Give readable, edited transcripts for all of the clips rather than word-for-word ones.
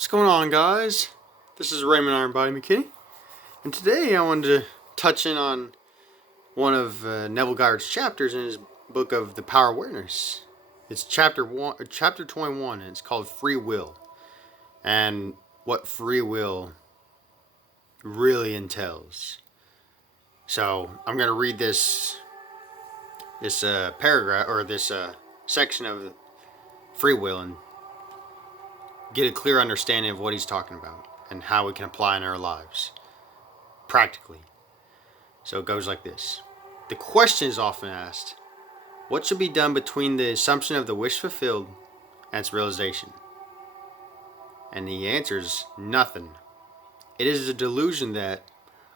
What's going on, guys? This is Raymond Ironbody McKinney, and today I wanted to touch in on one of Neville Goddard's chapters in his book of The Power of Awareness. It's chapter 21, and it's called Free Will, and what free will really entails. So I'm going to read this paragraph, or this section of free will, and get a clear understanding of what he's talking about and how we can apply in our lives practically. So it goes like this. The question is often asked, what should be done between the assumption of the wish fulfilled and its realization? And the answer is nothing. It is a delusion that,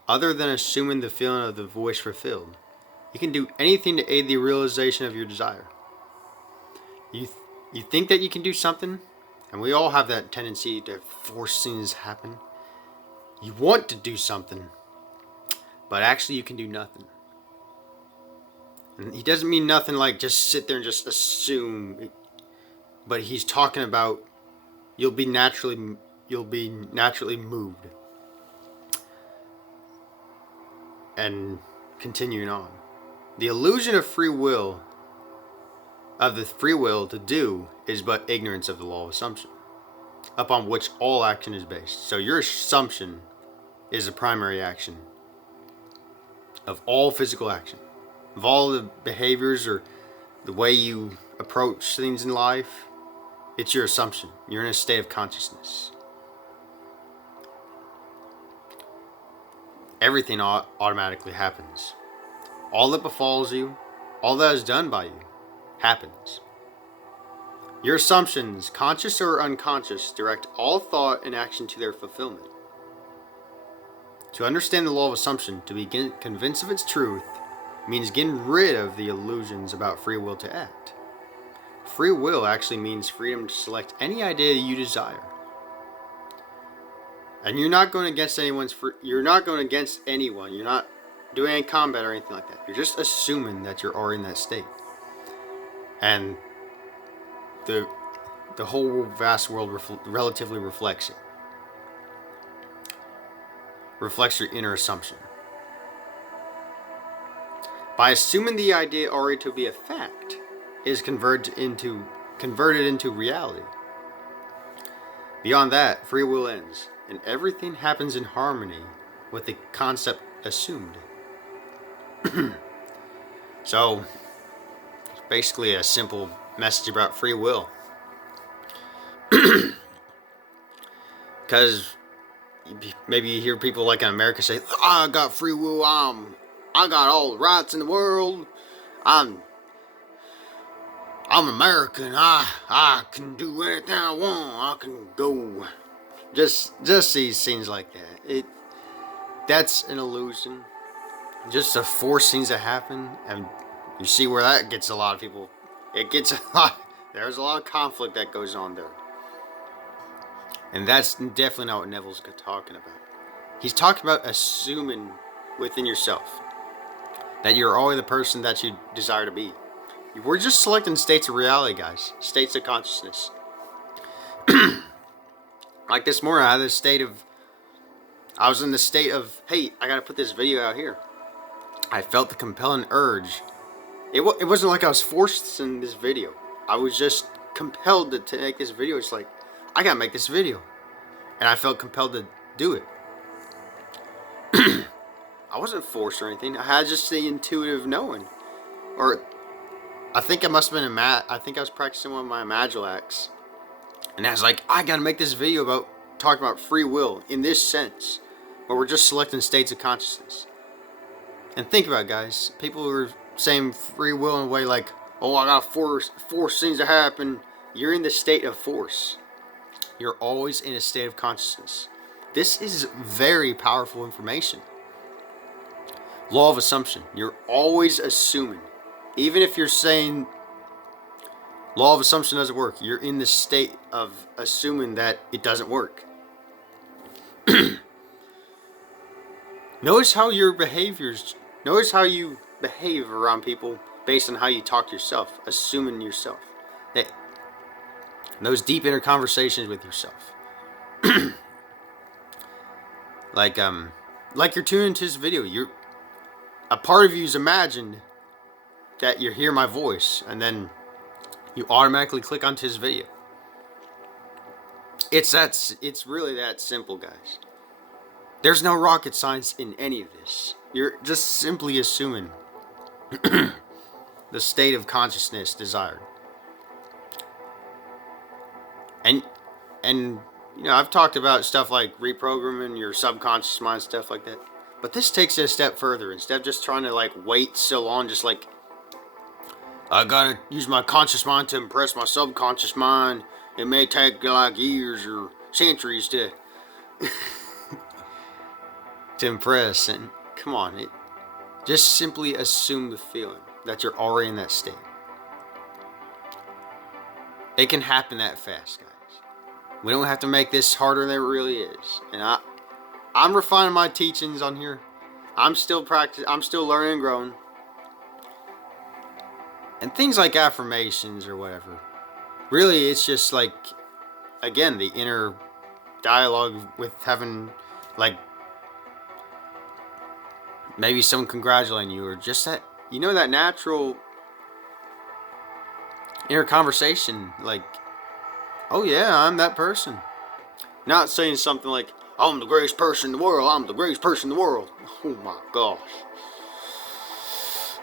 other than assuming the feeling of the wish fulfilled, you can do anything to aid the realization of your desire. You think that you can do something, and we all have that tendency to force things to happen. You want to do something, but actually you can do nothing. And he doesn't mean nothing like just sit there and just assume, but he's talking about you'll be naturally moved. And continuing on, the illusion of free will, of the free will to do, is but ignorance of the law of assumption, upon which all action is based. So your assumption is the primary action of all physical action, of all the behaviors or the way you approach things in life. It's your assumption. You're in a state of consciousness. Everything automatically happens. All that befalls you, all that is done by you, happens. Your assumptions, conscious or unconscious, direct all thought and action to their fulfillment. To understand the law of assumption, to be convinced of its truth, means getting rid of the illusions about free will to act. Free will actually means freedom to select any idea you desire. And you're not going against anyone. You're not doing any combat or anything like that. You're just assuming that you're already in that state. And the whole vast world relatively reflects it. Reflects your inner assumption. By assuming the idea already to be a fact, it is converted into reality. Beyond that, free will ends, and everything happens in harmony with the concept assumed. So, it's basically a simple message about free will. Because maybe you hear people like in America say, I got free will, I got all the rights in the world, I'm American, I can do anything I want, I can go. Just these things like that. That's an illusion. Just to force things to happen, and you see where that gets a lot of people. There's a lot of conflict that goes on there. And that's definitely not what Neville's talking about. He's talking about assuming within yourself that you're always the person that you desire to be. We're just selecting states of reality, guys. States of consciousness. Like this morning, I was in the state of, hey, I gotta put this video out here. I felt the compelling urge. It wasn't like I was forced in this video. I was just compelled to make this video. It's like, I gotta make this video. And I felt compelled to do it. I wasn't forced or anything. I had just the intuitive knowing. Or, I think I must have been I think I was practicing one of my Imagine-Acts. And I was like, I gotta make this video about talking about free will in this sense. Where we're just selecting states of consciousness. And think about it, guys. People who are saying free will in a way like, oh, I gotta force things to happen. You're in the state of force. You're always in a state of consciousness. This is very powerful information. Law of assumption. You're always assuming. Even if you're saying law of assumption doesn't work, you're in the state of assuming that it doesn't work. Notice how you behave around people based on how you talk to yourself, assuming yourself. Those deep inner conversations with yourself. like you're tuning into this video. A part of you's imagined that you hear my voice, and then you automatically click onto this video. It's really that simple, guys. There's no rocket science in any of this. You're just simply assuming the state of consciousness desired. And I've talked about stuff like reprogramming your subconscious mind, stuff like that. But this takes it a step further. Instead of just trying to wait so long, just I gotta use my conscious mind to impress my subconscious mind. It may take years or centuries to to impress. And come on, just simply assume the feeling that you're already in that state. It can happen that fast, guys. We don't have to make this harder than it really is. And I'm refining my teachings on here. I'm still learning and growing. And things like affirmations or whatever. Really, it's just again, the inner dialogue with having, maybe someone congratulating you, or just that, that natural inner conversation, oh yeah, I'm that person. Not saying something like, I'm the greatest person in the world, I'm the greatest person in the world. Oh my gosh.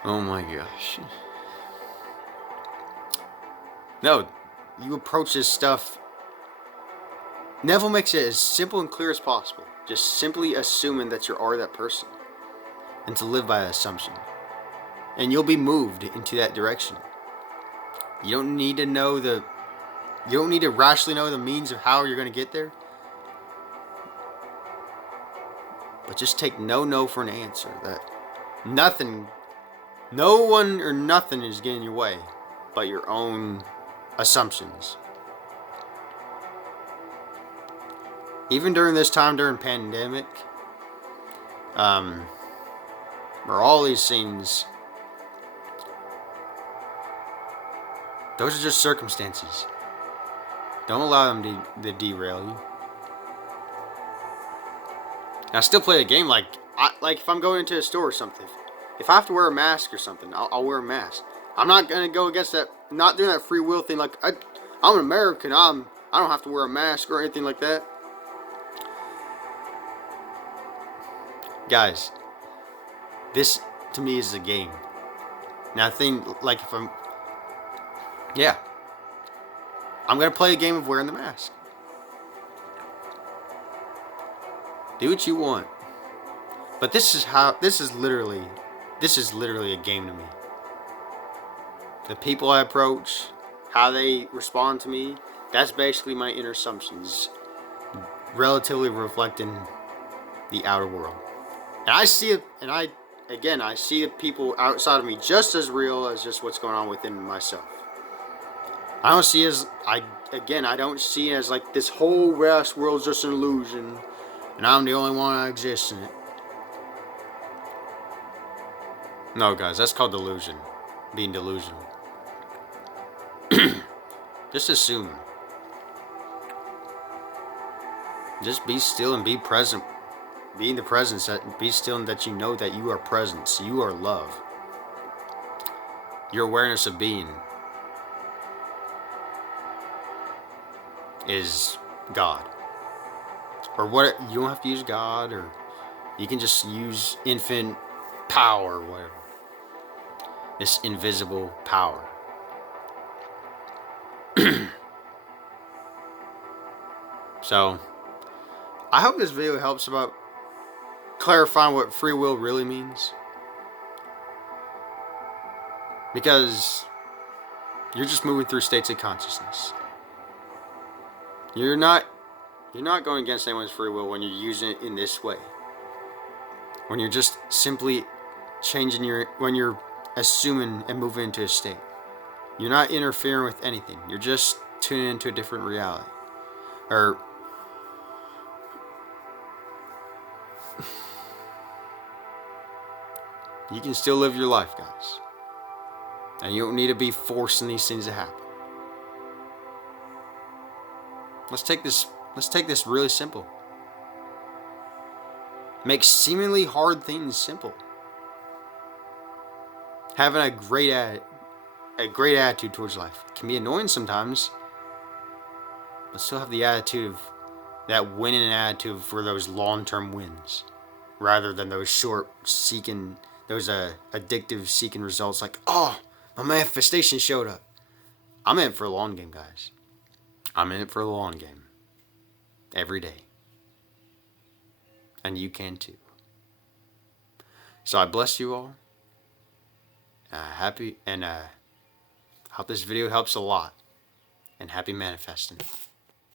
Oh my gosh. No, you approach this stuff. Neville makes it as simple and clear as possible. Just simply assuming that you are that person. And to live by that assumption. And you'll be moved into that direction. You don't need to rationally know the means of how you're going to get there. But just take no for an answer. That no one or nothing is getting in your way but your own assumptions. Even during this time, during pandemic, where all these things, those are just circumstances. Don't allow them to derail you. And I still play the game like if I'm going into a store or something. If I have to wear a mask or something, I'll wear a mask. I'm not gonna go against that. I'm not doing that free will thing. I'm an American. I don't have to wear a mask or anything like that. Guys, this to me is a game. Now, I'm gonna play a game of wearing the mask. Do what you want. But this is literally a game to me. The people I approach, how they respond to me, that's basically my inner assumptions, relatively reflecting the outer world. And I see it, and I see the people outside of me just as real as just what's going on within myself. I don't see it as this whole vast world's just an illusion, and I'm the only one that exists in it. No, guys, that's called delusion. Being delusional. Just assume. Just be still and be present. Be in the presence. Be still and that you know that you are presence. You are love. Your awareness of being is God. Or what? You don't have to use God, or you can just use infinite power or whatever. This invisible power. So, I hope this video helps about clarifying what free will really means. Because you're just moving through states of consciousness. You're not going against anyone's free will when you're using it in this way. When you're just simply when you're assuming and moving into a state. You're not interfering with anything. You're just tuning into a different reality. Or you can still live your life, guys. And you don't need to be forcing these things to happen. Let's take this Let's take this really simple. Make seemingly hard things simple. Having a great attitude towards life can be annoying sometimes, but still have the attitude of that winning attitude for those long-term wins, rather than those short seeking, those addictive seeking results. Like, oh, my manifestation showed up. I'm in it for a long game, guys. I'm in it for a long game. Every day. And you can too. So I bless you all. Happy and hope this video helps a lot. And happy manifesting.